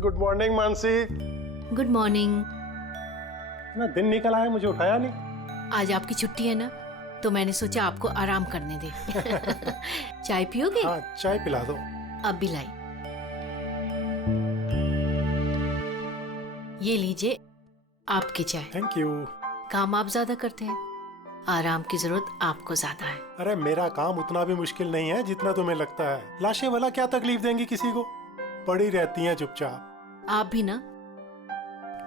Good morning Mansi. Good morning. ना दिन निकल आया, मुझे उठाया नहीं। आज आपकी छुट्टी है ना, तो मैंने सोचा आपको आराम करने दे। चाय पियोगे? हाँ, चाय पिला दो। अब भी लाई। ये लीजिए आपकी चाय। Thank you. काम आप ज्यादा करते हैं, आराम की जरूरत आपको ज्यादा है। अरे मेरा काम उतना भी मुश्किल नहीं है जितना तुम्हें लगता है। लाशें भला क्या तकलीफ देंगी किसी को, पड़ी रहती हैं चुपचाप। आप भी ना?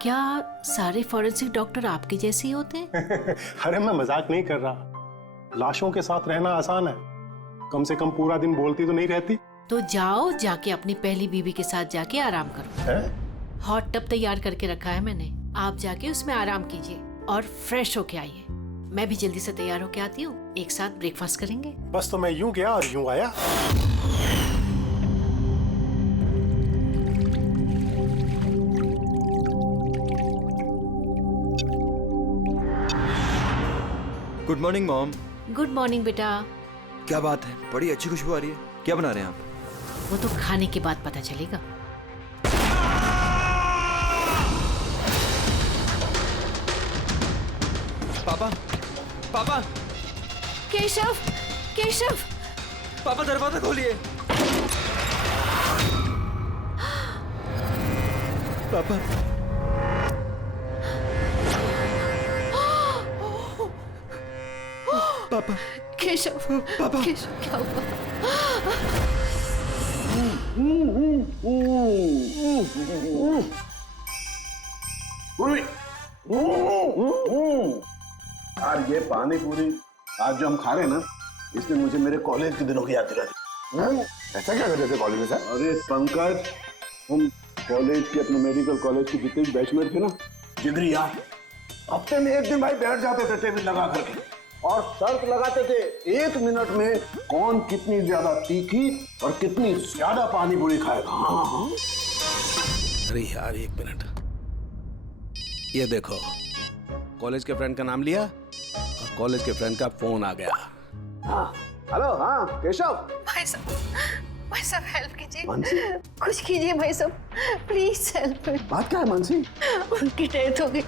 क्या सारे फॉरेंसिक डॉक्टर आपके जैसे ही होते हैं? अरे मैं मजाक नहीं कर रहा। लाशों के साथ रहना आसान है, कम से कम पूरा दिन बोलती तो नहीं रहती। तो जाओ, जाके अपनी पहली बीवी के साथ जाके आराम करो। है? हॉट टब तैयार करके रखा है मैंने, आप जाके उसमें आराम कीजिए और फ्रेश होके आइए। मैं भी जल्दी से तैयार होके आती हूँ, एक साथ ब्रेकफास्ट करेंगे। बस तो मैं यूं गया और यूं आया। Good morning mom. Good morning बेटा। क्या बात है, बड़ी अच्छी खुशबू आ रही है। क्या बना रहे हैं आप? वो तो खाने के बाद पता चलेगा। पापा, पापा, केशव, केशव। पापा दरवाजा खोलिए। पापा, पापा, केशव, पापा। केशव क्या हुआ? यार ये पानी पूरी आज जो हम खा रहे हैं ना, इसने मुझे मेरे कॉलेज के दिनों की याद दिला दी। ऐसा क्या करते थे कॉलेज में सर? अरे पंकज, हम कॉलेज के अपने मेडिकल कॉलेज के जितने भी बैचमेट थे ना, जिगरी यार, हफ्ते में एक दिन भाई बैठ जाते थे टेबल लगा करके और शर्त लगाते थे 1 मिनट में कौन कितनी ज्यादा तीखी और कितनी ज्यादा पानी पूरी खाएगा। हाँ हाँ। अरे यार 1 मिनट, ये देखो, कॉलेज के फ्रेंड का नाम लिया और कॉलेज के फ्रेंड का फोन आ गया। हाँ हेलो, हाँ केशव। भाई साहब हेल्प कीजिए। मानसी, कुछ कीजिए भाई साहब, प्लीज हेल्प। बात क्या है मानसी? उनकी डेथ हो गई।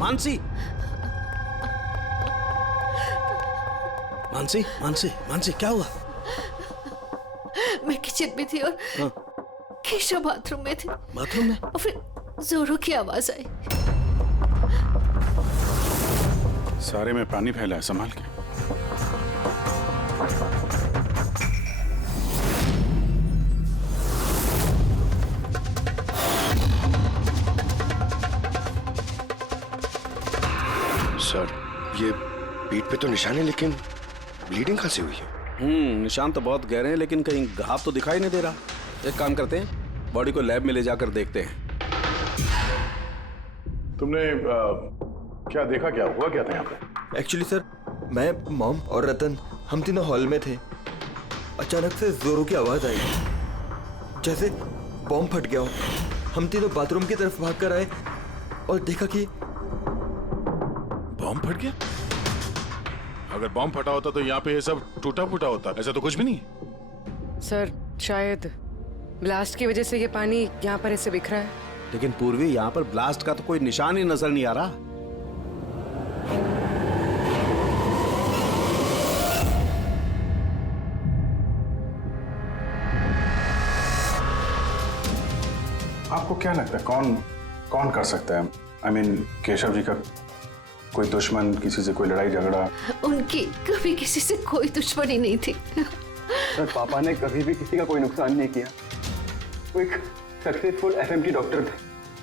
मानसी, मानसी, मानसी, मानसी, क्या हुआ? मैं किचन में थी और केशव बाथरूम में थे। बाथरूम में? और फिर जोरों की आवाज आई। सारे में पानी फैला है, संभाल के। सर, ये पीठ पे तो निशान है, लेकिन ब्लीडिंग कहाँ से हुई है? निशान तो बहुत गहरे हैं, लेकिन कहीं घाव तो दिखाई नहीं दे रहा। एक काम करते हैं, बॉडी को लैब में ले जाकर देखते हैं। तुमने क्या देखा, क्या हुआ, क्या था यहाँ पे? एक्चुअली सर, मैं, मॉम और रतन हम तीनों हॉल में थे। अचानक से जोरों की आवाज आई, जैसे बॉम्ब फट गया हो। हम तीनों बाथरूम की तरफ भागकर आए और देखा कि बॉम्ब फट गया? अगर बॉम्ब फटा होता तो यहाँ पे ये सब टूटा फूटा होता, ऐसा तो कुछ भी नहीं। सर, शायद ब्लास्ट की वजह से ये पानी यहाँ पर ऐसे बिखरा है। लेकिन पूर्वी, यहाँ पर ब्लास्ट का तो कोई निशान ही नजर नहीं आ रहा। आपको क्या लगता है कौन कर सकता है? I mean, केशव जी का कोई दुश्मन, किसी से कोई लड़ाई झगड़ा? उनकी कभी किसी से कोई दुश्मनी नहीं थी। सर, पापा ने कभी भी किसी का कोई नुकसान नहीं किया। वो एक सक्सेसफुल एफएमटी डॉक्टर थे,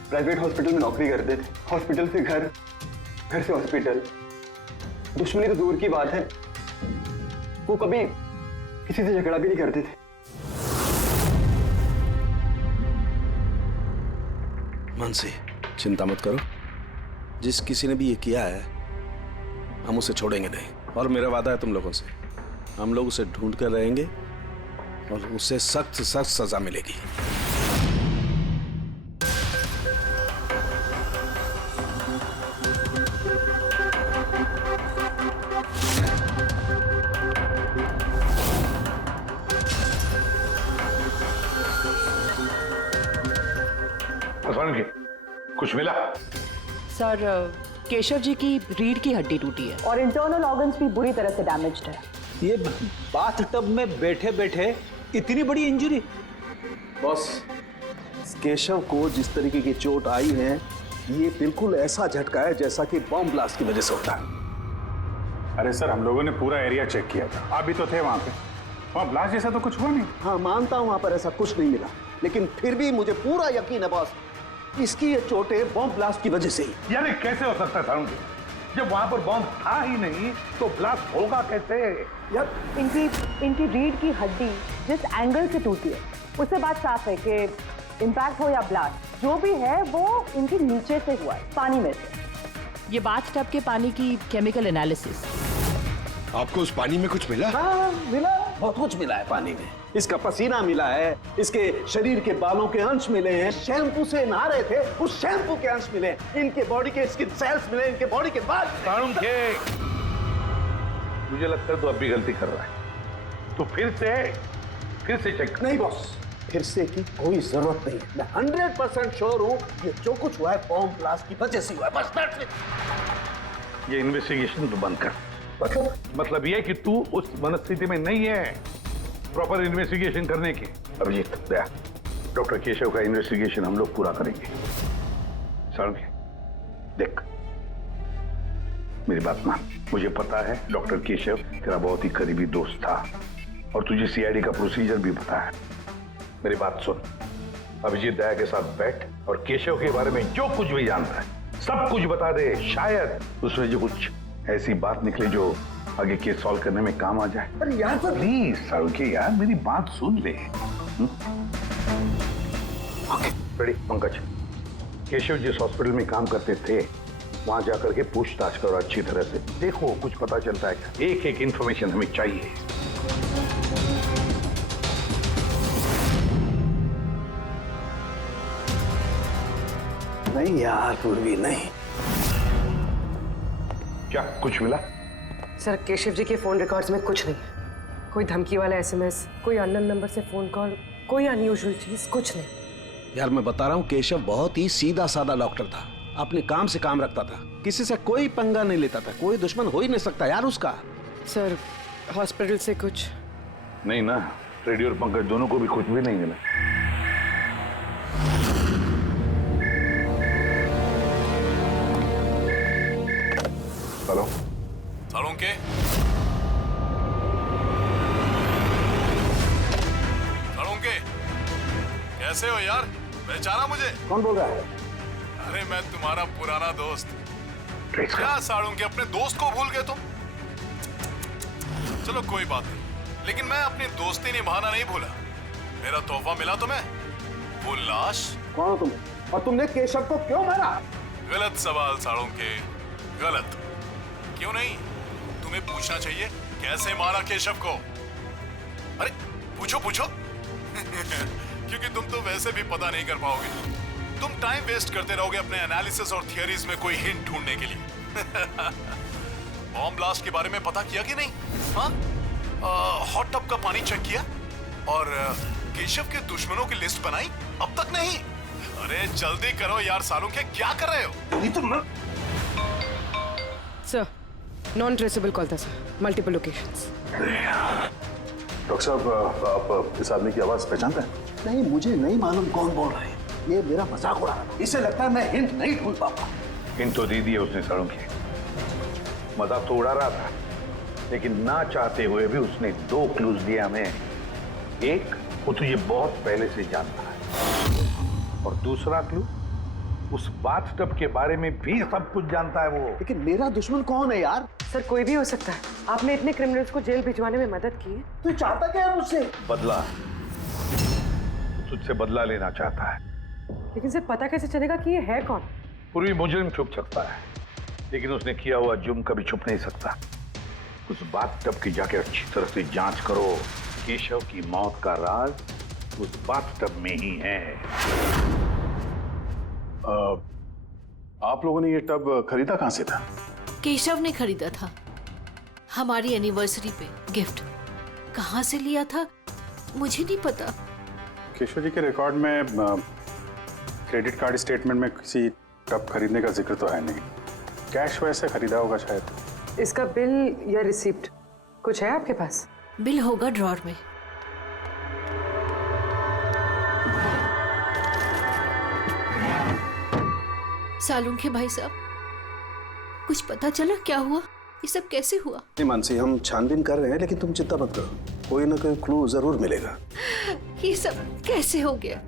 प्राइवेट हॉस्पिटल में नौकरी करते थे। हॉस्पिटल से घर, घर से हॉस्पिटल। दुश्मनी तो दूर की बात है, वो कभी किसी से झगड़ा भी नहीं करते थे। मानसी, चिंता मत करो, जिस किसी ने भी ये किया है हम उसे छोड़ेंगे नहीं। और मेरा वादा है तुम लोगों से, हम लोग उसे ढूंढ कर रहेंगे और उसे सख्त से सख्त सजा मिलेगी। के कुछ मिला? सर केशव जी की रीढ़ की हड्डी टूटी है और इंटरनल ऑर्गन्स भी बुरी तरह से डैमेज्ड है। ये बाथ टब में बैठे बैठे इतनी बड़ी इंजरी? बॉस, केशव को जिस तरीके की चोट आई है ये बिल्कुल ऐसा झटका है जैसा कि बॉम्ब ब्लास्ट की वजह से होता है। अरे सर, हम लोगों ने पूरा एरिया चेक किया था, आप भी तो थे वहां पे। वहां ब्लास्ट जैसा तो कुछ हुआ नहीं। हाँ मानता हूं वहां पर ऐसा कुछ नहीं मिला, लेकिन फिर भी मुझे पूरा यकीन है बॉस, इसकी ये चोटें बॉम्ब ब्लास्ट की वजह से ही। यार कैसे हो सकता था? जब वहां पर बॉम्ब था ही नहीं तो ब्लास्ट होगा कैसे? यार इनकी रीढ़ की हड्डी जिस एंगल से टूटी है उससे बात साफ है कि इम्पैक्ट हो या ब्लास्ट जो भी है वो इनके नीचे से हुआ है, पानी में से। ये बाथ टब के पानी की केमिकल एनालिसिस। आपको उस पानी में कुछ मिला? हाँ मिला, बहुत कुछ मिला है पानी में। इसका पसीना मिला है, इसके शरीर के बालों के अंश मिले हैं, शैम्पू से नहा रहे थे उस शैम्पू के अंश मिले, इनके बॉडी के स्किन सेल्स मिले, इनके बॉडी के बाद। मुझे लगता है तू अब भी गलती कर रहा है। तो फिर से चेक। नहीं बॉस, फिर से की कोई जरूरत नहीं है। मैं 100% श्योर हूँ ये जो कुछ हुआ है बॉम्ब ब्लास्ट की वजह से हुआ है, बस that's it। ये इन्वेस्टिगेशन तो बंद कर। मतलब ये कि तू उस मनस्थिति में नहीं है प्रॉपर इन्वेस्टिगेशन करने की। अभिजीत दया, डॉक्टर केशव का इन्वेस्टिगेशन हम लोग पूरा करेंगे। साळुंखे देख, मेरी बात मान। मुझे पता है डॉक्टर केशव तेरा बहुत ही करीबी दोस्त था और तुझे सीआईडी का प्रोसीजर भी पता है। मेरी बात सुन, अभिजीत दया के साथ बैठ और केशव के बारे में जो कुछ भी जानता है सब कुछ बता दे। शायद उसमें जो कुछ ऐसी बात निकले जो आगे केस सॉल्व करने में काम आ जाए। अरे यार प्लीज साळुंखे यार मेरी बात सुन ले। Okay ready? पंकज, केशव जिस हॉस्पिटल में काम करते थे वहां जाकर के पूछताछ करो अच्छी तरह से, देखो कुछ पता चलता है क्या। एक एक इंफॉर्मेशन हमें चाहिए। नहीं यार पूर्वी नहीं। क्या कुछ मिला? सर केशव जी के फोन रिकॉर्ड्स में कुछ नहीं, कोई धमकी वाला एसएमएस, कोई अननोन नंबर से फोन कॉल, कोई अनयूजुअल चीज, कुछ नहीं। यार मैं बता रहा हूँ, केशव बहुत ही सीधा साधा डॉक्टर था, अपने काम से काम रखता था, किसी से कोई पंगा नहीं लेता था, कोई दुश्मन हो ही नहीं सकता यार उसका। सर हॉस्पिटल से कुछ नहीं ना? रेडी और पंकज दोनों को भी कुछ भी नहीं मिला। हेलो साळुंखे, साळुंखे कैसे हो यार? पहचाना मुझे? कौन बोल रहा है? अरे मैं तुम्हारा पुराना दोस्त। क्या साळुंखे, अपने दोस्त को भूल गए तुम? चलो कोई बात नहीं, लेकिन मैं अपनी दोस्ती निभाना नहीं भूला। मेरा तोहफा मिला तुम्हें, वो लाश। कौन हो तुम और तुमने केशव को क्यों मारा? गलत सवाल साळुंखे, गलत। क्यों नहीं? तुम्हें पूछना चाहिए कैसे मारा केशव को। अरे पूछो पूछो। क्योंकि तुम तो वैसे भी पता नहीं कर पाओगे, तुम टाइम वेस्ट करते रहोगे अपने एनालिसिस और थियरीज में कोई हिंट ढूंढने के लिए। बॉम्ब ब्लास्ट के बारे में पता किया कि नहीं? हाँ, हॉट टब का पानी चेक किया और केशव के दुश्मनों की लिस्ट बनाई? अब तक नहीं? अरे जल्दी करो यार साळुंखे, क्या कर रहे हो? सर नॉन ट्रेसेबल कॉल था सर, मल्टीपल लोकेशंस। डॉक्टर साहब, आप इस आदमी की आवाज पहचानते हैं? नहीं, मुझे नहीं मालूम कौन बोल रहा है। ये मेरा मजाक उड़ा रहा है। इसे लगता है मैं हिंट नहीं ढूंढ पाऊंगा। हिंट तो दे दिया उसने साळुंखे, मजाक तो उड़ा रहा था, लेकिन ना चाहते हुए भी उसने 2 क्लूज दिया हमें। एक, वो तुझे बहुत पहले से जानता है, और दूसरा क्लू, उस बाथटब के बारे में भी सब कुछ जानता है वो। लेकिन मेरा दुश्मन कौन है यार? सर कोई भी हो सकता है। आपने इतने क्रिमिनल्स को जेल भिजवाने में मदद की है। तू चाहता क्या है मुझसे? बदला। तुझसे बदला लेना चाहता है। लेकिन सर पता कैसे चलेगा कि ये है कौन? पूर्वी मुजरिम छुप सकता है, लेकिन उसने किया हुआ जुर्म कभी छुप नहीं सकता। उस बाथटब की जाके अच्छी तरह से जांच करो। केशव की मौत का राज उस बाथटब में ही है। आप लोगों ने ये टब खरीदा कहां से था? केशव ने खरीदा था, हमारी एनिवर्सरी पे गिफ्ट। कहां से लिया था मुझे नहीं पता। केशव जी के रिकॉर्ड में क्रेडिट कार्ड स्टेटमेंट में किसी टब खरीदने का जिक्र तो है नहीं। कैश वैसे खरीदा होगा शायद। इसका बिल या रिसिप्ट कुछ है आपके पास? बिल होगा ड्रॉर में। सालुंखे भाई साहब, कुछ पता चला क्या हुआ? ये सब कैसे हुआ? नहीं मानसी, हम छानबीन कर रहे हैं, लेकिन तुम चिंता मत करो, कोई ना कोई क्लू जरूर मिलेगा। ये सब कैसे हो गया?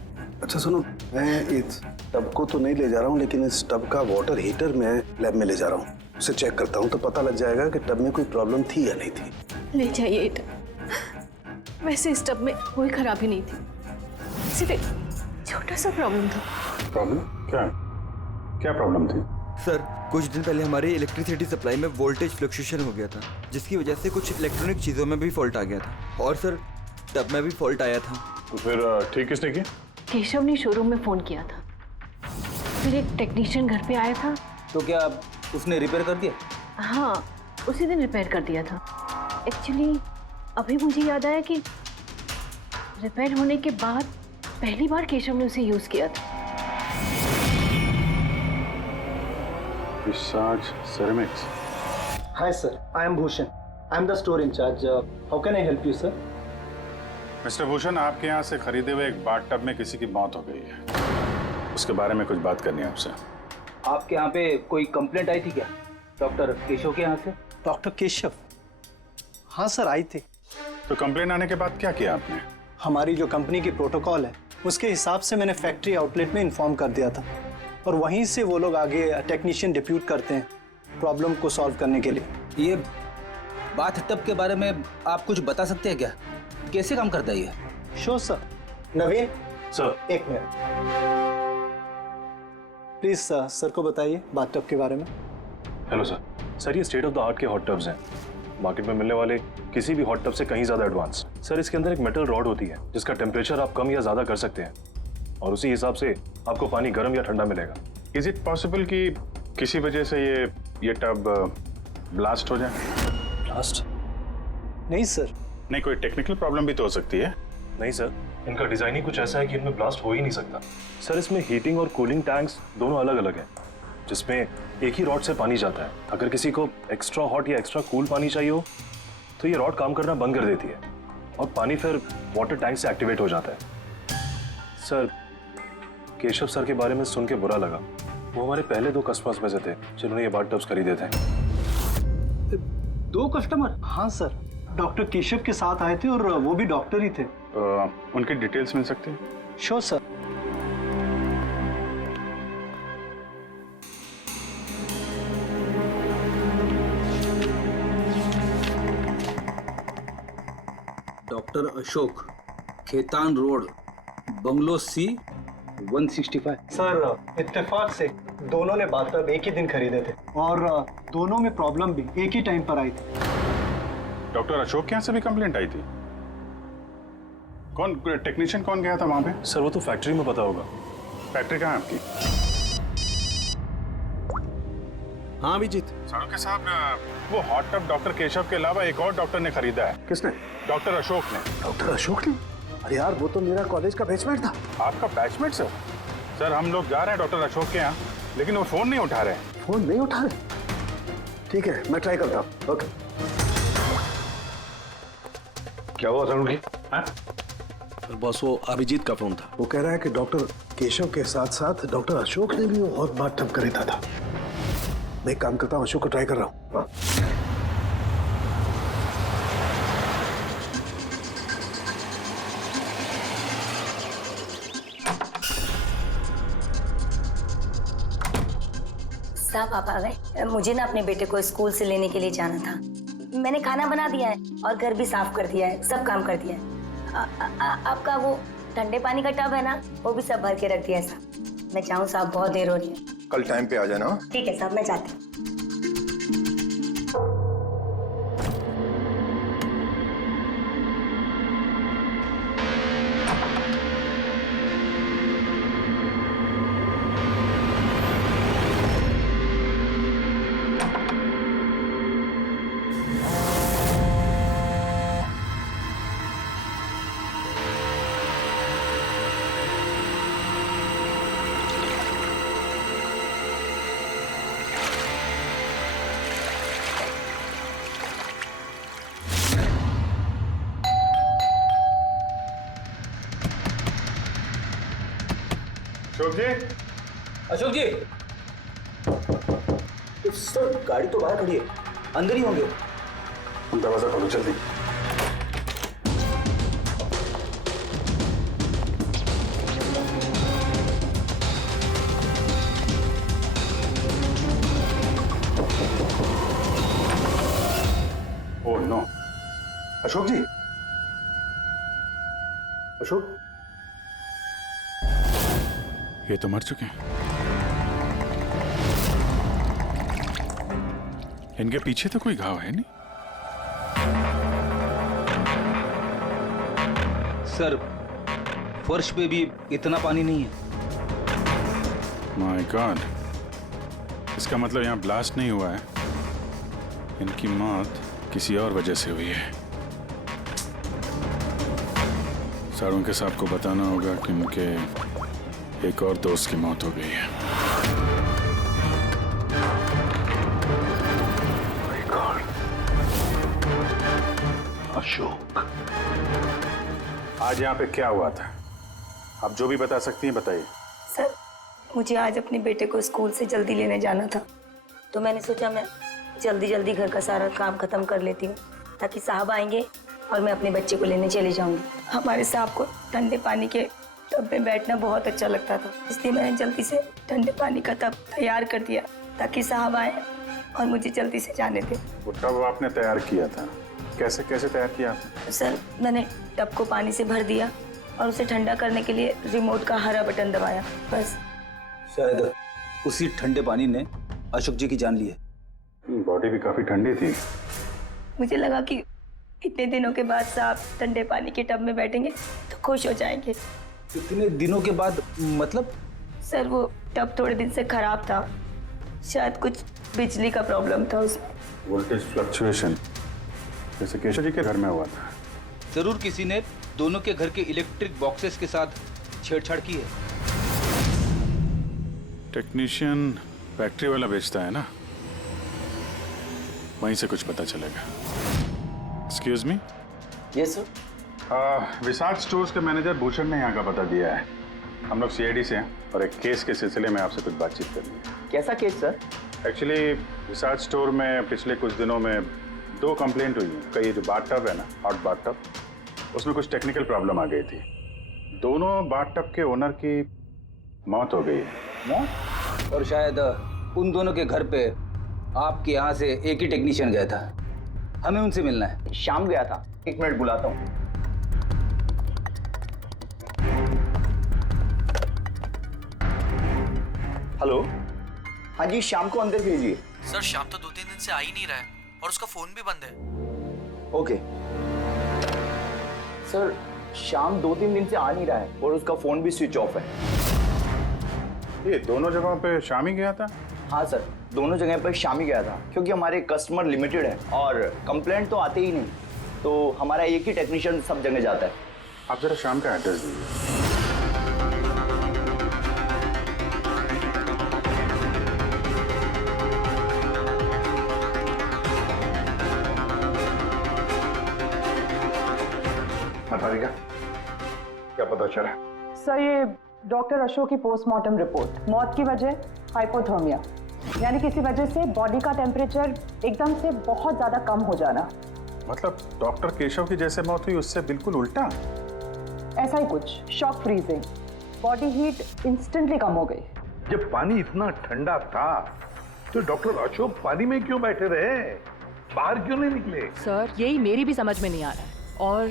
अच्छा सुनो, मैं इस टब को तो नहीं ले जा रहा हूँ, लेकिन इस टब का वाटर हीटर मैं लैब में ले जा रहा हूँ। उसे चेक करता हूँ तो पता लग जाएगा कि टब में कोई प्रॉब्लम थी या नहीं थी। ले जाइए टब। वैसे इस टब में कोई खराबी नहीं थी, सिर्फ एक छोटा सा प्रॉब्लम था। प्रॉब्लम क्या? क्या प्रॉब्लम थी? सर, कुछ दिन पहले हमारी इलेक्ट्रिसिटी सप्लाई में वोल्टेज फ्लक्चुएशन हो गया था, जिसकी वजह से कुछ इलेक्ट्रॉनिक चीज़ों में भी फॉल्ट आ गया था। और सर, टब में भी फॉल्ट आया था। तो फिर ठीक किसने किया? केशव ने शोरूम में फोन किया था, फिर एक टेक्नीशियन घर पे आया था। तो क्या उसने रिपेयर कर दिया? हाँ, उसी दिन रिपेयर कर दिया था। एक्चुअली अभी मुझे याद आया कि रिपेयर होने के बाद पहली बार केशव ने उसे यूज किया था। Visage ceramics. Hi sir, I am Bhushan. I am the store in charge. How can I help you sir? Mister Bhushan, आपके यहाँ से खरीदे हुए एक बाथ टब में किसी की मौत हो गई है। उसके बारे में कुछ बात करनी है आपसे। आपके यहाँ पे कोई कंप्लेंट आई थी क्या डॉक्टर केशव के यहाँ से? डॉक्टर केशव? हाँ सर, आई थी। तो कंप्लेंट आने के बाद क्या किया आपने? हमारी जो कंपनी की प्रोटोकॉल है उसके हिसाब से मैंने फैक्ट्री आउटलेट में इन्फॉर्म कर दिया था, और वहीं से वो लोग आगे टेक्नीशियन डिप्यूट करते हैं प्रॉब्लम को सॉल्व करने के लिए। ये बाथ टब के बारे में आप कुछ बता सकते हैं क्या? कैसे काम करता है ये? Sure sir. नवीन सर, एक मिनट प्लीज सर को बताइए बाथ टब के बारे में। Hello sir. सर, ये स्टेट ऑफ द आर्ट के हॉट टब्स हैं, मार्केट में मिलने वाले किसी भी हॉट टब से कहीं ज़्यादा एडवांस। सर, इसके अंदर एक मेटल रॉड होती है जिसका टेम्परेचर आप कम या ज़्यादा कर सकते हैं, और उसी हिसाब से आपको पानी गर्म या ठंडा मिलेगा। इज इट पॉसिबल कि किसी वजह से ये टब ब्लास्ट हो जाए? ब्लास्ट? नहीं सर। नहीं, कोई टेक्निकल प्रॉब्लम भी तो हो सकती है। नहीं सर, इनका डिजाइन ही कुछ ऐसा है कि इनमें ब्लास्ट हो ही नहीं सकता। सर, इसमें हीटिंग और कूलिंग टैंक्स दोनों अलग अलग हैं, जिसमें एक ही रॉड से पानी जाता है। अगर किसी को एक्स्ट्रा हॉट या एक्स्ट्रा कूल पानी चाहिए हो तो ये रॉड काम करना बंद कर देती है और पानी फिर वाटर टैंक से एक्टिवेट हो जाता है। सर, केशव सर के बारे में सुन के बुरा लगा। वो हमारे पहले 2 कस्टमर्स में से थे जिन्होंने ये बाथ टब्स खरीदे थे। 2 कस्टमर? हाँ सर, डॉक्टर केशव के साथ आए थे और वो भी डॉक्टर ही थे। उनकी डिटेल्स मिल सकती है? Sure sir. Doctor Ashok, Khetan road, bungalow C 165। Sir, इत्तेफाक से दोनों ने बाथटब एक ही दिन खरीदे थे और दोनों में प्रॉब्लम भी एक ही टाइम पर आई थी। डॉक्टर अशोक के यहाँ से भी कंप्लेंट आई थी? कौन टेक्नीशियन कौन गया था वहां पे? सर, वो तो फैक्ट्री में पता होगा। फैक्ट्री कहाँ है आपकी? हाँ अभिजीत। सालुंखे साहब, वो हॉट टब डॉक्टर केशव के अलावा एक और डॉक्टर ने खरीदा है। किसने? डॉक्टर अशोक ने। डॉक्टर अशोक ने? अरे यार, वो तो मेरा कॉलेज का बैचमेट था। आपका बैचमेट सर? सर, हम लोग जा रहे हैं डॉक्टर अशोक के यहाँ, लेकिन वो फोन नहीं उठा रहे। फोन नहीं उठा रहे? ठीक है, मैं ट्राई करता हूँ। ओके। क्या हुआ सालुंखे? बस वो अभिजीत का फोन था। वो कह रहा है कि डॉक्टर केशव के साथ साथ डॉक्टर अशोक ने भी वो और बाथ टब खरीदा था। मैं एक काम करता हूँ, अशोक को ट्राई कर रहा हूँ। साहब, आप आ गए? मुझे ना अपने बेटे को स्कूल से लेने के लिए जाना था। मैंने खाना बना दिया है और घर भी साफ कर दिया है, सब काम कर दिया है। आपका वो ठंडे पानी का टब है ना, वो भी सब भर के रख दिया है साहब। मैं चाहूँ साहब, बहुत देर हो रही है। कल टाइम पे आ जाना। ठीक है साहब, मैं जाती हूँ। अशोक जी, अशोक जी, सर गाड़ी तो बाहर खड़ी है, अंदर ही होंगे। दरवाजा खोलो जल्दी। ओह नो, अशोक जी, अशोक, ये तो मर चुके हैं। इनके पीछे तो कोई घाव है नहीं। सर फर्श पे भी इतना पानी नहीं है। माय गॉड, इसका मतलब यहाँ ब्लास्ट नहीं हुआ है, इनकी मौत किसी और वजह से हुई है। सारों के साहब को बताना होगा कि उनके एक और दोस्त की मौत हो गई है। अशोक, आज यहाँ पे क्या हुआ था? आप जो भी बता सकती हैं बताइए। सर मुझे आज अपने बेटे को स्कूल से जल्दी लेने जाना था, तो मैंने सोचा मैं जल्दी जल्दी घर का सारा काम खत्म कर लेती हूँ ताकि साहब आएंगे और मैं अपने बच्चे को लेने चली जाऊंगी। हमारे साहब को ठंडे पानी के टब में बैठना बहुत अच्छा लगता था, इसलिए मैंने जल्दी से ठंडे पानी का टब तैयार कर दिया ताकि साहब आए और मुझे जल्दी से जाने दें। वो टब आपने तैयार किया था, कैसे कैसे तैयार किया? सर मैंने टब को पानी से भर दिया और उसे ठंडा करने के लिए रिमोट का हरा बटन दबाया, बस। शायद उसी ठंडे पानी ने अशोक जी की जान ली है। बॉडी भी काफी ठंडी थी। मुझे लगा कि इतने दिनों के बाद साहब ठंडे पानी के टब में बैठेंगे तो खुश हो जाएंगे। इतने दिनों के बाद मतलब? सर वो टब थोड़े दिन से खराब था, शायद कुछ बिजली का प्रॉब्लम था उसमें। वोल्टेज फ्लक्चुएशन, जैसे केशव जी के घर में हुआ था। जरूर किसी ने दोनों के घर के इलेक्ट्रिक बॉक्सेस के साथ छेड़छाड़ की है। टेक्नीशियन फैक्ट्री वाला बेचता है ना, वहीं से कुछ पता चलेगा। Excuse me. Yes sir. Vishal stores के मैनेजर भूषण ने यहाँ का पता दिया है। हम लोग सीआईडी से हैं और एक केस के सिलसिले में आपसे कुछ बातचीत करनी है। कैसा केस सर? एक्चुअली विशाल स्टोर में पिछले कुछ दिनों में 2 कंप्लेंट हुई हैं। कई जो बाथ टब है ना, हॉट बाथ टब, उसमें कुछ टेक्निकल प्रॉब्लम आ गई थी। दोनों बाथ टब के ओनर की मौत हो गई है। मौत? और शायद उन दोनों के घर पे आपके यहाँ से एक ही टेक्नीशियन गया था। हमें उनसे मिलना है। शाम गया था, 1 मिनट बुलाता हूँ। हेलो, हाँ जी, शाम को अंदर भेजिए। सर शाम तो 2-3 दिन से आ ही नहीं रहा है और उसका फोन भी बंद है। ओके सर, शाम 2-3 दिन से आ नहीं रहा है और उसका फोन भी स्विच ऑफ है। ये दोनों जगहों पे शाम ही गया था? हाँ सर, दोनों जगह पर शाम ही गया था, क्योंकि हमारे कस्टमर लिमिटेड है और कंप्लेंट तो आते ही नहीं, तो हमारा एक ही टेक्नीशियन सब जगह जाता है। आप जरा शाम का एड्रेस दीजिए। क्या पता चला? सर ये डॉक्टर अशोक की पोस्टमार्टम रिपोर्ट, मौत की वजह हाइपोथर्मिया, यानी किसी वजह से बॉडी का टेम्परेचर एकदम से बहुत ज्यादा कम हो जाना। मतलब डॉक्टर केशव की जैसे मौत हुई उससे बिल्कुल उल्टा? ऐसा ही कुछ, shock freezing, body heat instantly कम हो गई। जब पानी इतना ठंडा था तो डॉक्टर अशोक पानी में क्यों बैठे रहे, बाहर क्यों नहीं निकले? सर यही मेरी भी समझ में नहीं आ रहा है और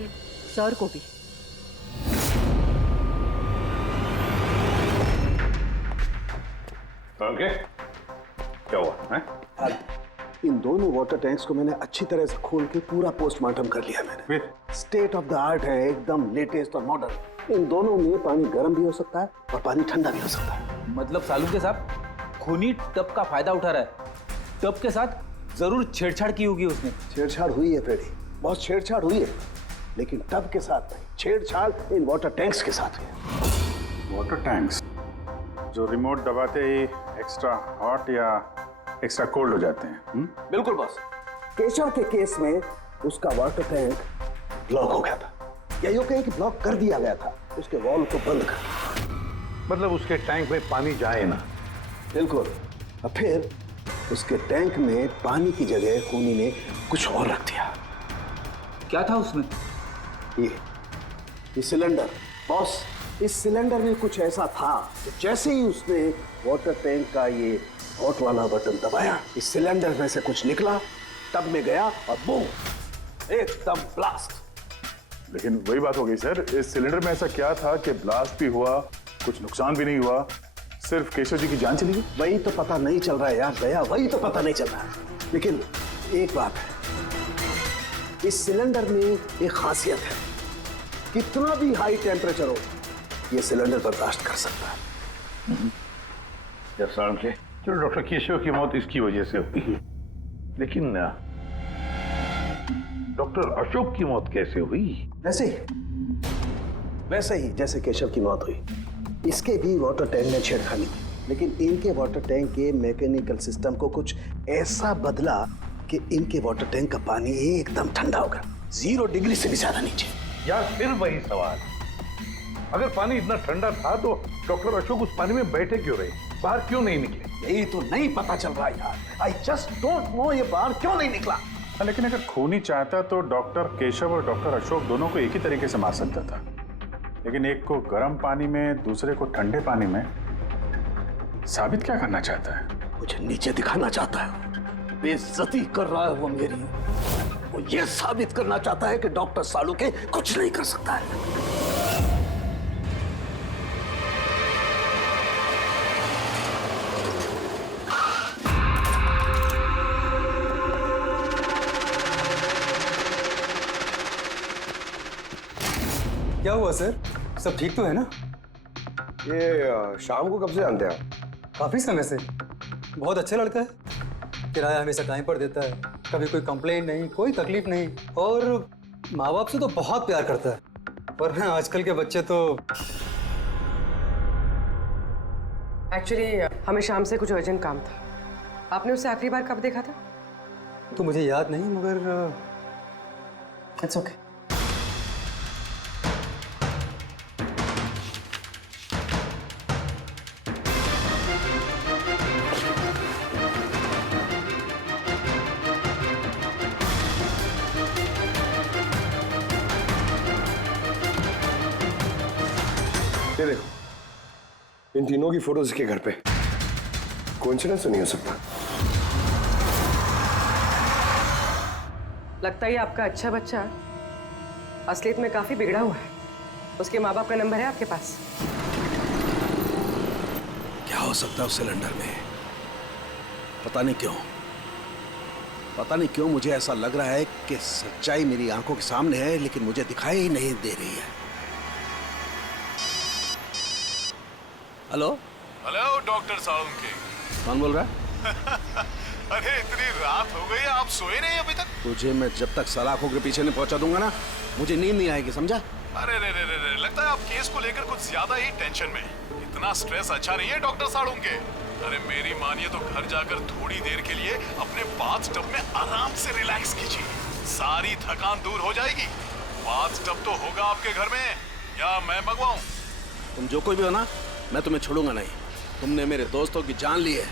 सर को भी। ओके, क्या हुआ है? इन दोनों वाटर टैंक्स को मैंने अच्छी तरह से खोल के पूरा पोस्टमार्टम कर लिया मैंने। स्टेट ऑफ द आर्ट है, एकदम लेटेस्ट और मॉडर्न। इन दोनों में पानी गर्म भी हो सकता है और पानी ठंडा भी हो सकता है। मतलब सालू के साथ खूनी टब का फायदा उठा रहा है। टब के साथ जरूर छेड़छाड़ की होगी उसने। छेड़छाड़ हुई है फ्रेडी, बहुत छेड़छाड़ हुई है, लेकिन टब के साथ नहीं, छेड़छाड़ इन वाटर टैंक्स के साथ है। वाटर टैंक्स जो रिमोट दबाते ही एक्स्ट्रा हॉट या एक्स्ट्रा कोल्ड हो जाते हैं। बिल्कुल बॉस। केशव के केस में उसका वाटर टैंक ब्लॉक हो गया था, या यूं कहें कि ब्लॉक कर दिया गया था, उसके वॉल को बंद कर। मतलब उसके टैंक में पानी जाए ना। बिल्कुल। और फिर उसके टैंक में पानी की जगह खूनी ने कुछ और रख दिया। क्या था उसमें? ये सिलेंडर। बॉस, इस सिलेंडर में कुछ ऐसा था कि जैसे ही उसने वाटर टैंक का ये हॉट वाला बटन दबाया, इस सिलेंडर में से कुछ निकला, टब में गया और बूम, एकदम ब्लास्ट। लेकिन वही बात हो गई सर, इस सिलेंडर में ऐसा क्या था कि ब्लास्ट भी हुआ, कुछ नुकसान भी नहीं हुआ, सिर्फ केशव जी की जान चली गई? वही तो पता नहीं चल रहा है यार दया, वही तो पता नहीं चल रहा है। लेकिन एक बात है, इस सिलेंडर में एक खासियत है, कितना भी हाई टेम्परेचर हो ये सिलेंडर बर्दाश्त कर सकता है। चलो डॉक्टर केशव की मौत इसकी वजह से हुई, लेकिन डॉक्टर अशोक की मौत कैसे हुई? वैसे ही जैसे केशव की मौत हुई, इसके भी वाटर टैंक में छेड़खानी की, लेकिन इनके वाटर टैंक के मैकेनिकल सिस्टम को कुछ ऐसा बदला कि इनके वाटर टैंक का पानी एकदम ठंडा हो गया, 0 डिग्री से भी ज्यादा नीचे। यार फिर वही सवाल, अगर पानी इतना ठंडा था तो डॉक्टर अशोक उस पानी में बैठे क्यों रहे, बाहर क्यों नहीं निकले? यही तो नहीं पता चल रहा यार। आई जस्ट डोंट नो ये बाहर क्यों नहीं निकला। लेकिन अगर खूनी चाहता तो डॉक्टर केशव और डॉक्टर अशोक दोनों को एक ही तरीके से मार सकता था, लेकिन एक को गर्म पानी में, दूसरे को ठंडे पानी में। साबित क्या करना चाहता है? मुझे नीचे दिखाना चाहता है, बेइज्जती कर रहा है वो मेरी। वो ये साबित करना चाहता है कि डॉक्टर सालुंखे कुछ नहीं कर सकता है। क्या हुआ सर? सब ठीक तो है ना? ये शाम को कब से जानते हैं आप? काफी समय से। बहुत अच्छा लड़का है, किराया हमेशा टाइम पर देता है, कभी कोई कंप्लेंट नहीं, कोई तकलीफ नहीं, और माँ बाप से तो बहुत प्यार करता है। पर हाँ, आजकल के बच्चे तो। एक्चुअली हमें शाम से कुछ अर्जेंट काम था। आपने उसे आखिरी बार कब देखा था? तो मुझे याद नहीं, मगर इट्स ओके। ये देखो, इन तीनों की फोटोज इसके घर पे। कोइंसिडेंस तो नहीं हो सकता। लगता है आपका अच्छा बच्चा असलियत में काफी बिगड़ा हुआ है। उसके माँ बाप का नंबर है आपके पास? क्या हो सकता है उस सिलेंडर में? पता नहीं क्यों मुझे ऐसा लग रहा है कि सच्चाई मेरी आंखों के सामने है, लेकिन मुझे दिखाई नहीं दे रही है। Hello doctor Salunkhe. कौन बोल रहा है? अरे इतनी रात हो गई, आप सोए नहीं अभी तक? तुझे मैं जब तक सलाखों के पीछे नहीं पहुंचा दूंगा ना, मुझे नींद नहीं आएगी, समझा? अरे रे, लगता है आप केस को लेकर कुछ ज्यादा ही टेंशन में। इतना स्ट्रेस अच्छा नहीं है डॉक्टर सालुंखे। अरे मेरी मानिए तो घर जाकर थोड़ी देर के लिए अपने बाथटब में आराम से रिलैक्स कीजिए, सारी थकान दूर हो जाएगी। बाथटब तो होगा आपके घर में, या मैं मंगवाऊं? तुम जो कोई भी हो ना, मैं तुम्हें छोड़ूंगा नहीं। तुमने मेरे दोस्तों की जान ली है,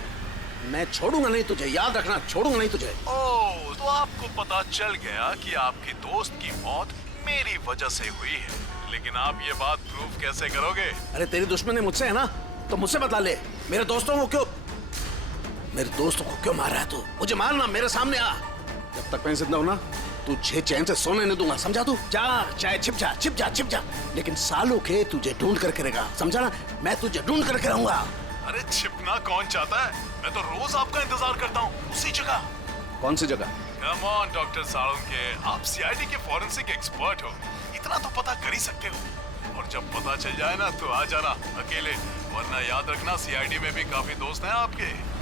मैं छोड़ूंगा नहीं तुझे, याद रखना, छोड़ूंगा नहीं तुझे। ओह, तो आपको पता चल गया कि आपकी दोस्त की मौत मेरी वजह से हुई है, लेकिन आप ये बात प्रूव कैसे करोगे? अरे तेरी दुश्मनी मुझसे है ना, तो मुझसे बता ले। मेरे दोस्तों को क्यों मार रहा है तू? मुझे मारना, मेरे सामने आ। जब तक मैं जिंदा हूं ना, तुझे चैन से सोने नहीं दूंगा, समझा? तू जा, चाहे छिप जा, लेकिन सालुंखे तुझे ढूंढ करके रहेगा, समझा ना? मैं तुझे ढूंढ करके रहूंगा। अरे छिपना कौन चाहता है? मैं तो रोज आपका इंतजार करता हूँ, उसी जगह। कौन सी जगह? कम ऑन डॉक्टर सालुंखे, आप सीआईडी के फॉरेंसिक एक्सपर्ट हो, इतना तो पता कर ही सकते हो। और जब पता चल जाए ना तो आ जाना अकेले, वरना याद रखना सीआईडी में भी काफी दोस्त हैं आपके।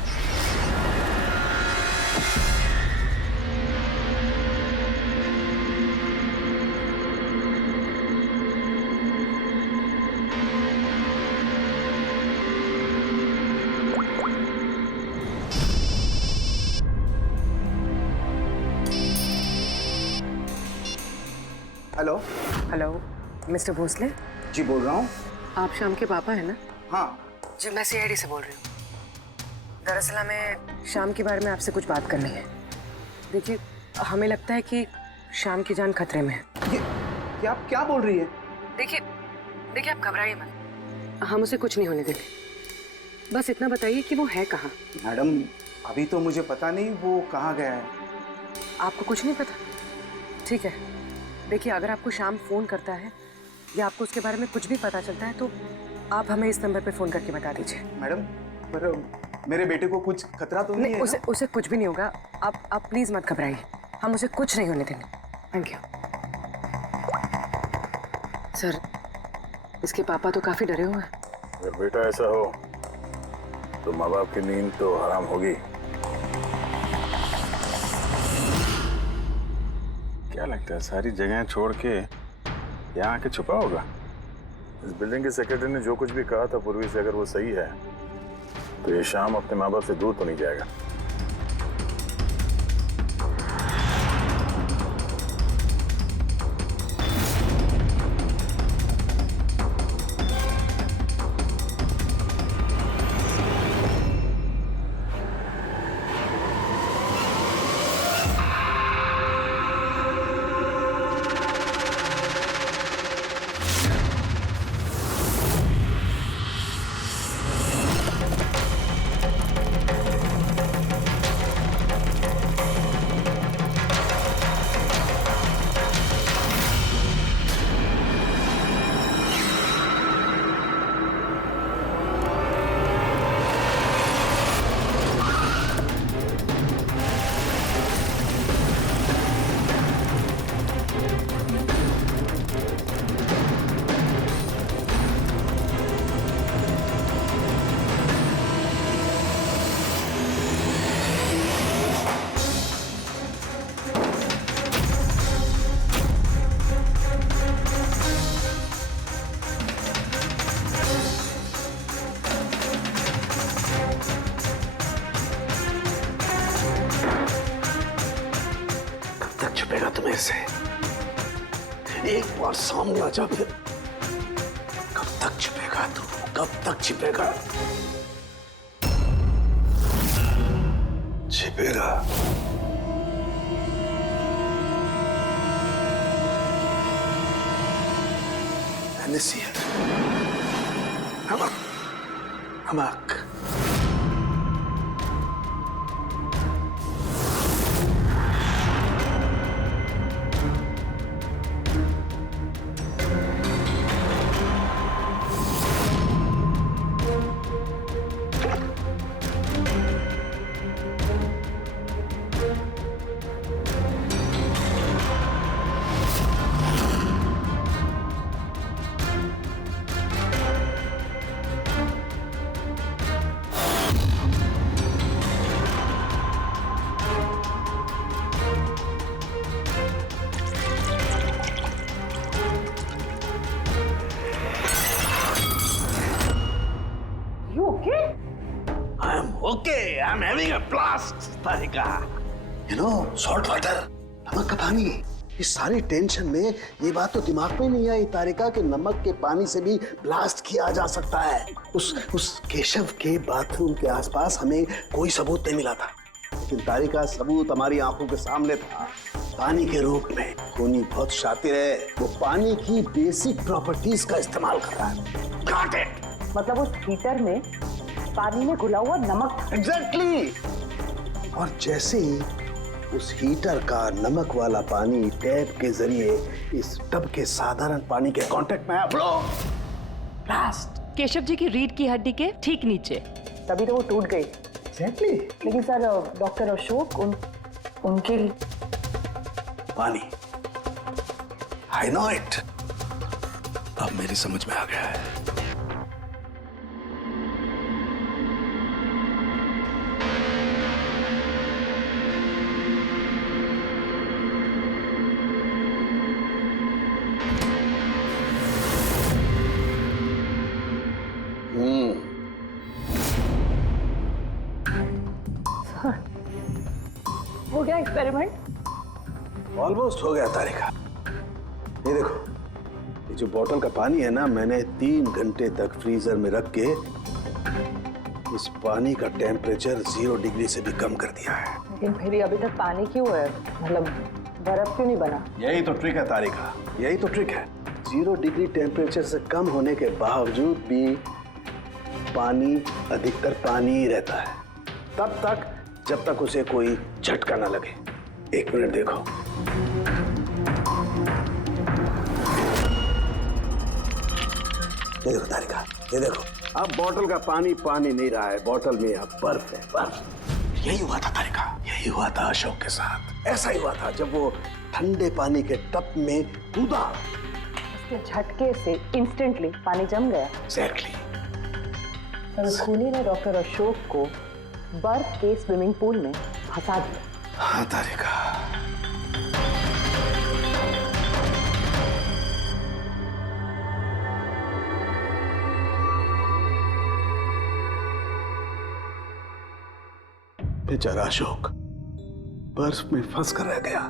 Hello mister Bhosle. जी बोल रहा हूँ। आप शाम के पापा है ना? हाँ जी, मैं सीआईडी से बोल रही हूँ। दरअसल हमें शाम के बारे में आपसे कुछ बात करनी है। देखिए, हमें लगता है कि शाम की जान खतरे में है। ये आप क्या बोल रही है? देखिए आप घबराइए मत, हम उसे कुछ नहीं होने देंगे। बस इतना बताइए कि वो है कहाँ। मैडम, अभी तो मुझे पता नहीं वो कहाँ गया है। आपको कुछ नहीं पता? ठीक है, देखिए अगर आपको शाम फोन करता है या आपको उसके बारे में कुछ भी पता चलता है तो आप हमें इस नंबर पे फोन करके बता दीजिए। मैडम, पर मेरे बेटे को कुछ खतरा तो नहीं है? उसे कुछ भी नहीं होगा। आप प्लीज मत घबराइए, हम उसे कुछ नहीं होने देंगे। Thank you sir. इसके पापा तो काफी डरे हुए हैं। अगर बेटा ऐसा हो तो माँ बाप की नींद तो हराम होगी। क्या लगता है सारी जगह छोड़ के यहाँ आके छुपा होगा? इस बिल्डिंग के सेक्रेटरी ने जो कुछ भी कहा था पूर्वी से, अगर वो सही है तो ये शाम अपने माँ बाप से दूर तो नहीं जाएगा। छुपेगा तुम्हें से? एक बार सामने आ जा, फिर कब तक छिपेगा तू? कब तक छिपेगा? छिपेगा। नसीहत, हमक। Okay, I'm having a blast, Tarika. You know, salt water, नमक का पानी। इस सारी टेंशन में ये बात तो दिमाग में नहीं आई तारिका कि नमक के पानी से भी ब्लास्ट किया जा सकता है। उस केशव के बाथरूम के आसपास हमें कोई सबूत नहीं मिला था, लेकिन तारिका सबूत हमारी आंखों के सामने था, पानी के रूप में। खूनी बहुत शातिर है, वो पानी की बेसिक प्रॉपर्टीज का इस्तेमाल कर रहा है। Got it? मतलब उस हीटर में पानी में घुला हुआ नमक। एग्जैक्टली। और जैसे ही उस हीटर का नमक वाला पानी टैप के जरिए इस टब के साधारण पानी के कांटेक्ट में आया, ब्लास्ट। केशव जी की रीढ़ की हड्डी के ठीक नीचे। तभी तो वो टूट गई। एग्जैक्टली। लेकिन सर, डॉक्टर अशोक उनके पानी, आई नो इट। अब मेरी समझ में आ गया है। हो गया एक्सपेरिमेंट? ऑलमोस्ट हो गया तारिका। ये देखो, ये जो बोतल का पानी है ना, मैंने 3 घंटे तक फ्रीजर में रख के इस पानी का टेम्परेचर 0 डिग्री से भी कम कर दिया है। लेकिन फिर ये अभी तक पानी क्यों है? मतलब बर्फ क्यों नहीं बना? यही तो ट्रिक है तारिका, यही तो ट्रिक है। 0 डिग्री टेम्परेचर से कम होने के बावजूद भी पानी अधिकतर पानी ही रहता है, तब तक जब तक उसे कोई झटका ना लगे। 1 मिनट देखो। ये देखो तारिका, ये देखो, अब बोतल का पानी पानी नहीं रहा है, बोतल में अब बर्फ है, बर्फ। यही हुआ था तारिका, यही हुआ था अशोक के साथ। ऐसा ही हुआ था जब वो ठंडे पानी के टब में कूदा। उसके झटके से इंस्टेंटली पानी जम गया। एग्जैक्टली। खूनी ने डॉक्टर अशोक को बर्फ के स्विमिंग पूल में फंसा दिया। हाँ तारिका, बेचारा अशोक बर्फ में फंस कर रह गया,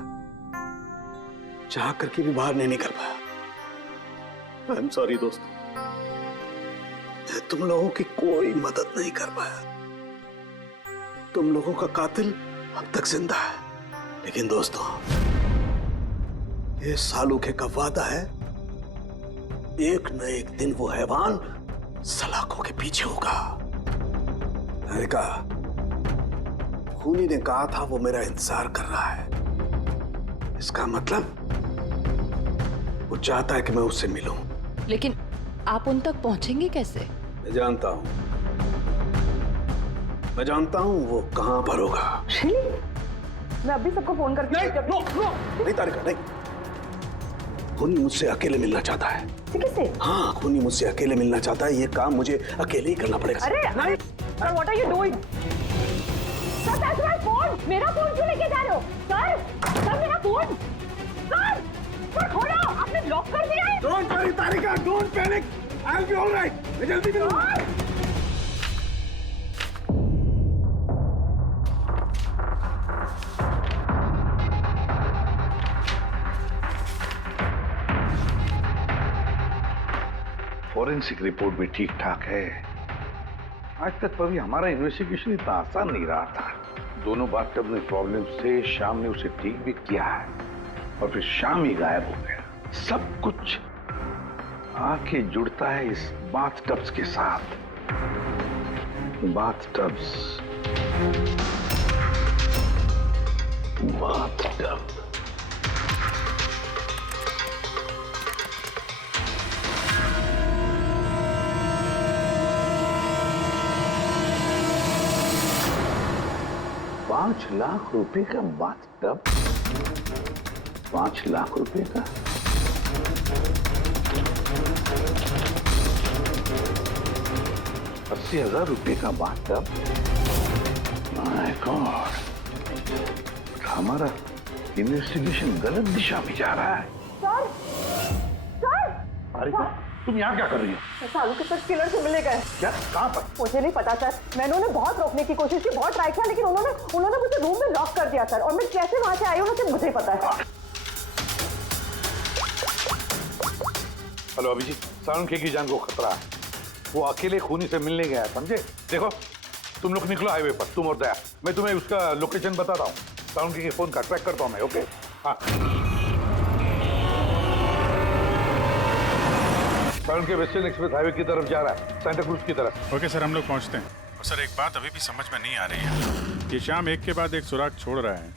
चाह करके भी बाहर नहीं निकल पाया। आई एम सॉरी दोस्तों, मैं तुम लोगों की कोई मदद नहीं कर पाया। तुम लोगों का कातिल अब तक जिंदा है, लेकिन दोस्तों ये सालूखे का वादा है, एक न एक दिन वो हैवान सलाखों के पीछे होगा। मैंने कहा, खूनी ने कहा था वो मेरा इंतजार कर रहा है, इसका मतलब वो चाहता है कि मैं उससे मिलूं। लेकिन आप उन तक पहुंचेंगे कैसे? मैं जानता हूं, मैं जानता हूं वो कहां पर होगा। मैं अभी सबको फोन करके नहीं तारिका, नहीं। खूनी मुझसे अकेले मिलना चाहता है। किससे? हाँ, खूनी मुझसे अकेले मिलना चाहता है, ये काम मुझे अकेले ही करना पड़ेगा। अरे नहीं, what are you doing? Sir, that's my phone. मेरा फोन क्यों लेके जा रहे हो? सर मेरा फोन। सर खोलो, आपने लॉक कर दिया है। Don't worry Tarika, don't panic, I will be alright. मैं जल्दी मिलूंगा। फॉरेंसिक रिपोर्ट भी ठीक ठाक है। आज तक कभी हमारा इन्वेस्टिगेशन इतना आसान नहीं रहा था। दोनों बाथटब में प्रॉब्लम से शाम ने उसे ठीक भी किया है और फिर शाम ही गायब हो गया। सब कुछ आके जुड़ता है इस बाथटब्स के साथ। बाथटब्स, बाथटब। ₹5 लाख का बाथटब, 5 लाख रुपए का। ₹80,000 का बाथटब। माय गॉड, हमारा इन्वेस्टिगेशन गलत दिशा में जा रहा है। सर अरे तुम यहाँ क्या कर रही हो? सालू के साथ किलर से मिले गए। क्या? कहाँ पर? मुझे नहीं पता सर, मैंने उन्हें बहुत रोकने की कोशिश की, बहुत ट्राई किया, लेकिन उन्होंने मुझे रूम में लॉक कर दिया सर। और मैं कैसे वहां से आई हूँ मुझे मुझे पता है। हेलो अभिजीत, सालुंखे की जान को खतरा है। वो अकेले खूनी से मिलने गया है, समझे? देखो तुम लोग निकलो हाईवे पर, तुम और दया। मैं तुम्हें उसका लोकेशन बताता हूँ। सालुंखे के फोन का ट्रैक करता हूँ मैं। ओके? हाँ, सालुंखे वेस्टर्न एक्सप्रेस हाईवे की तरफ जा रहा है, सेंटा क्रूज की तरफ। ओके सर, हम लोग पहुंचते हैं। और सर एक बात अभी भी समझ में नहीं आ रही है कि शाम एक के बाद एक सुराग छोड़ रहा है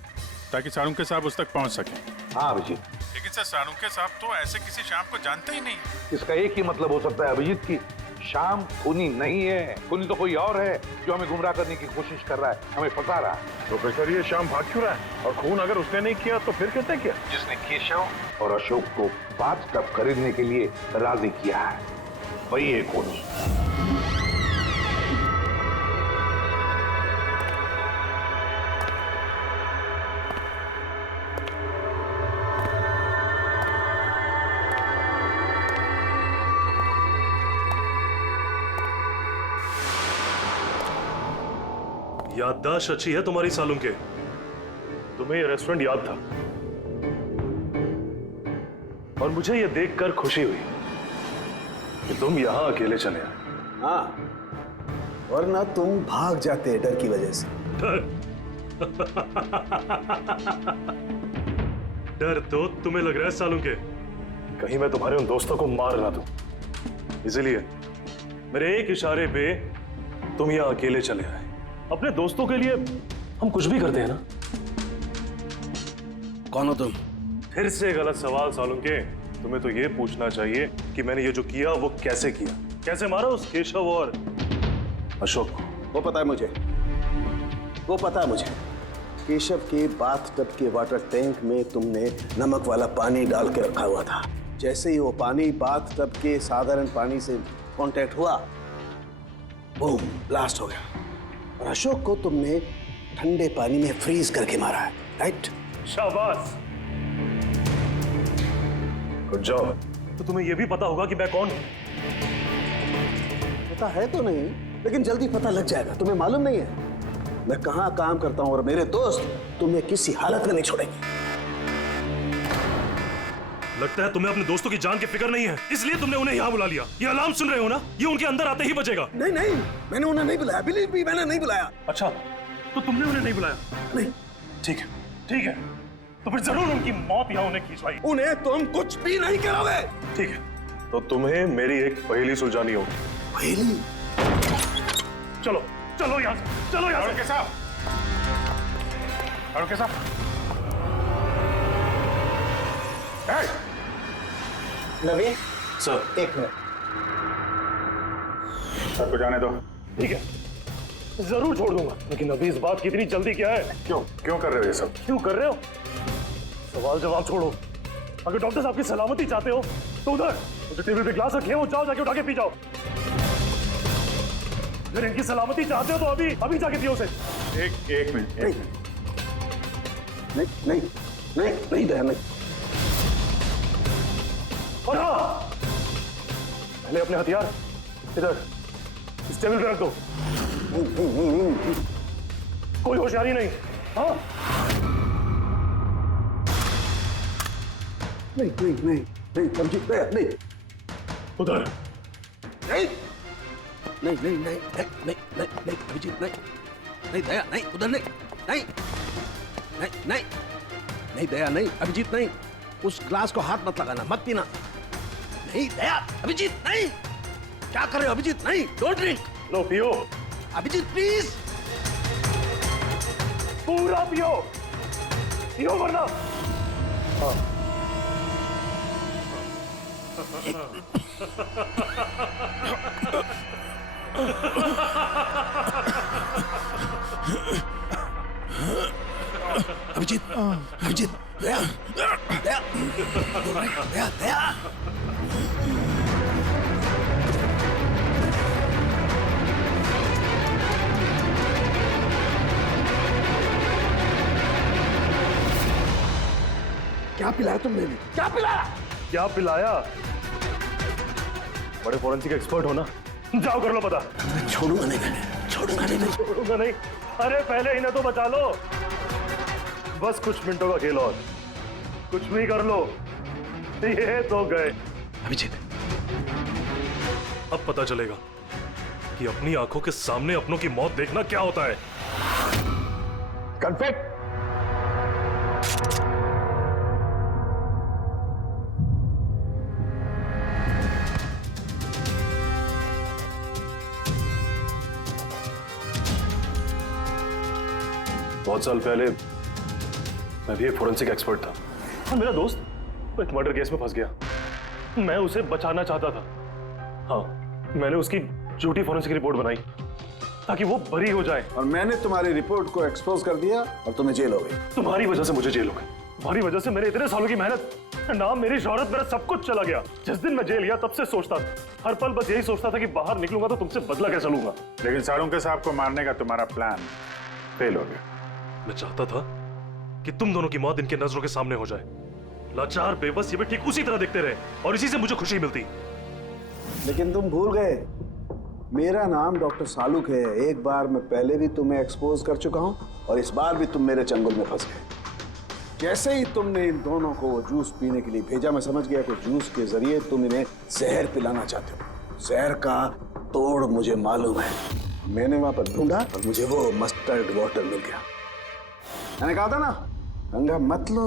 ताकि सालुंखे साहब उस तक पहुंच सके। हाँ अभिजीत, लेकिन सर सालुंखे साहब तो ऐसे किसी शाम को जानते ही नहीं। इसका एक ही मतलब हो सकता है अभिजीत की शाम खूनी नहीं है, खूनी तो कोई और है जो हमें गुमराह करने की कोशिश कर रहा है, हमें फंसा रहा है। प्रोफेसर ये शाम भाग क्यों रहा है? और खून अगर उसने नहीं किया तो फिर किसने किया? जिसने केशव और अशोक को बाथटब खरीदने के लिए राजी किया है, वही है खूनी। याददाश्त अच्छी है तुम्हारी सालुंखे। तुम्हें ये रेस्टोरेंट याद था और मुझे ये देखकर खुशी हुई तुम यहाँ अकेले चले आए? हाँ, वरना तुम भाग जाते डर की वजह से। डर तो तुम्हें लग रहा है सालों के, कहीं मैं तुम्हारे उन दोस्तों को मार ना दूं, इसलिए मेरे एक इशारे पे तुम यहाँ अकेले चले आए। अपने दोस्तों के लिए हम कुछ भी करते हैं ना। कौन हो तुम? फिर से गलत सवाल सालुंके। तुम्हें तो ये पूछना चाहिए कि मैंने ये जो किया वो कैसे किया, कैसे मारा उस केशव और अशोक को। वो पता है मुझे, वो पता है मुझे। केशव के बाथ टब के वाटर टैंक में तुमने नमक वाला पानी डाल के रखा हुआ था। जैसे ही वो पानी बाथ टब के साधारण पानी से कांटेक्ट हुआ, बूम, ब्लास्ट हो गया। और अशोक को तुमने ठंडे पानी में फ्रीज करके मारा है, राइट? शाबाश, गुड जॉब। तो तुम्हें यह भी पता होगा कि मैं कौन हूं? पता है तो नहीं, लेकिन जल्दी पता लग जाएगा। तुम्हें मालूम नहीं है मैं कहां काम करता हूं, और मेरे दोस्त तुम्हें किसी हालत में नहीं छोड़ेंगे। लगता है तुम्हें अपने दोस्तों की जान की फिक्र नहीं है, इसलिए तुमने उन्हें यहाँ बुला लिया। ये अलार्म सुन रहे हो ना, ये उनके अंदर आते ही बजेगा। नहीं नहीं, मैंने उन्हें नहीं बुलाया, बिलीव मी, मैंने नहीं बुलाया। अच्छा, तो तुमने उन्हें नहीं बुलाया? नहीं। ठीक है, ठीक है, तो फिर जरूर उनकी मौत यहाँ उन्हें खींचवाई। उन्हें तुम कुछ भी नहीं कराओगे। ठीक है, तो तुम्हें मेरी एक पहेली सुलझानी होगी। पहेली? चलो चलो यहाँ से, चलो यहाँ से। साहब, अरुण साहब, नवीन सर, एक मिनट। सबको जाने दो। ठीक है, जरूर छोड़ दूंगा, लेकिन अभी इस बात की इतनी जल्दी क्या है? क्यों क्यों कर रहे हो ये सब? क्यों कर रहे हो? सवाल जवाब छोड़ो। अगर डॉक्टर साहब की सलामती चाहते हो तो उधर जो टेबल पे ग्लास रखे हैं वो जाओ, जाके उठा के पी जाओ। अगर इनकी सलामती चाहते हो तो अभी अभी जाके पियो उसे। एक मिनट। नहीं नहीं नहीं नहीं दया, नहीं। और हाँ, पहले अपने हथियार इधर इस टेबल पे रख दो। कोई होशियारी नहीं। हाँ, नहीं नहीं नहीं नहीं, समझी? नहीं उधर नहीं नहीं नहीं नहीं नहीं नहीं नहीं अभिजीत, नहीं नहीं दया, नहीं उधर, नहीं नहीं नहीं नहीं नहीं दया, नहीं अभिजीत, नहीं, उस ग्लास को हाथ मत लगाना, मत पीना। नहीं दया, अभिजीत, नहीं, क्या कर रहे हो अभिजीत? नहीं, डोंट ड्रिंक। लो पियो अभिजीत, प्लीज। पूरा पियो, पियो वरना। हाँ। अभिजीत, अभिजीत, दया, दया, दया, दया। क्या पिलाया तुमने? क्या पिलाया? क्या पिलाया? बड़े फॉरेंसिक एक्सपर्ट हो ना, जाओ कर लो पता। छोड़ूंगा नहीं, मैंने छोड़ूंगा नहीं, छोड़ूंगा नहीं। अरे पहले इन्हें तो बचा लो, बस कुछ मिनटों का खेल और, कुछ भी कर लो। ये तो गए। अभिजीत, अब पता चलेगा कि अपनी आंखों के सामने अपनों की मौत देखना क्या होता है। कन्फेक्ट। बहुत साल पहले मैं भी एक फोरेंसिक एक्सपर्ट था, और मेरा दोस्त एक मर्डर केस में फंस गया। मैं उसे बचाना चाहता था। हाँ, मैंने उसकी झूठी फोरेंसिक रिपोर्ट बनाई ताकि वो बरी हो जाए। और मैंने तुम्हारी रिपोर्ट को एक्सपोज कर दिया और तुम्हें जेल हो गई। तुम्हारी वजह से मुझे जेल हो गई। तुम्हारी वजह से मेरे इतने सालों की मेहनत, नाम, मेरी शोहरत, मेरा सब कुछ चला गया। जिस दिन मैं जेल गया तब से सोचता था, हर पल बस यही सोचता था कि बाहर निकलूंगा तो तुमसे बदला कैसे लूंगा। लेकिन सालुंके साहब को मारने का तुम्हारा प्लान फेल हो गया। मैं चाहता था कि तुम दोनों की मौत इनके नजरों के सामने हो जाए। लाचार बेबस ये भी ठीक उसी तरह देखते रहे और इसी से मुझे खुशी मिलती। लेकिन तुम भूल गए, मेरा नाम डॉक्टर सालुक है। एक बार मैं पहले भी तुम्हें एक्सपोज कर चुका हूं और इस बार भी तुम मेरे चंगुल में फंस गए। जैसे ही तुमने इन दोनों को वो जूस पीने के लिए भेजा, मैं समझ गया कि जूस के जरिए तुम इन्हें जहर पिलाना चाहते हो। जहर का तोड़ मुझे मालूम है। मैंने वहां पर ढूंढा और मुझे वो मस्टर्ड वाटर मिल गया। मैंने कहा था ना, पंगा मत लो,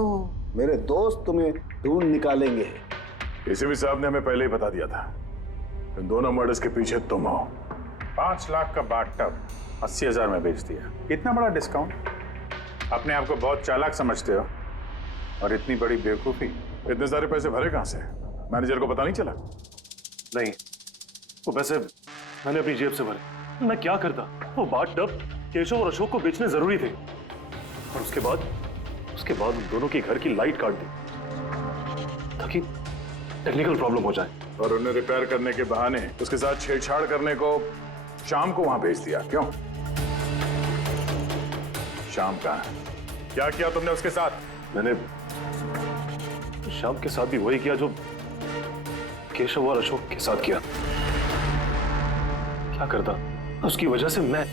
मेरे दोस्त तुम्हें ढूंढ निकालेंगे। एसीपी साहब ने हमें पहले ही बता दिया था, इन दोनों मर्डर्स के पीछे तुम हो। 5 लाख का बाथटब 80,000 में बेच दिया। इतना बड़ा डिस्काउंट? अपने आप को बहुत चालाक समझते हो, और इतनी बड़ी बेवकूफी। इतने सारे पैसे भरे कहां से? मैनेजर को पता नहीं चला? नहीं, वो पैसे मैंने अपनी जेब से भरे। मैं क्या करता? वो बाथटब केशव और अशोक को बेचने जरूरी थे, और उसके बाद उन दोनों के घर की लाइट काट दी ताकि टेक्निकल प्रॉब्लम हो जाए, और उन्हें रिपेयर करने के बहाने उसके साथ छेड़छाड़ करने को शाम को वहां भेज दिया। क्यों? शाम का क्या किया तुमने उसके साथ? मैंने शाम के साथ भी वही किया जो केशव और अशोक के साथ किया। क्या करता? उसकी वजह से मैं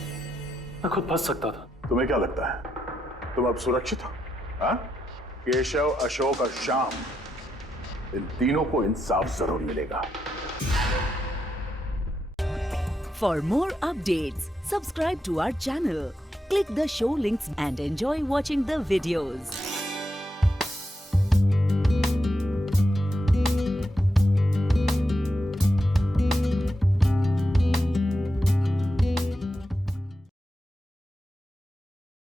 खुद फंस सकता था। तुम्हें क्या लगता है तुम अब सुरक्षित हो? हाँ? केशव, अशोक और श्याम, इन तीनों को इंसाफ जरूर मिलेगा। For more updates, subscribe to our channel, click the show links and enjoy watching the videos.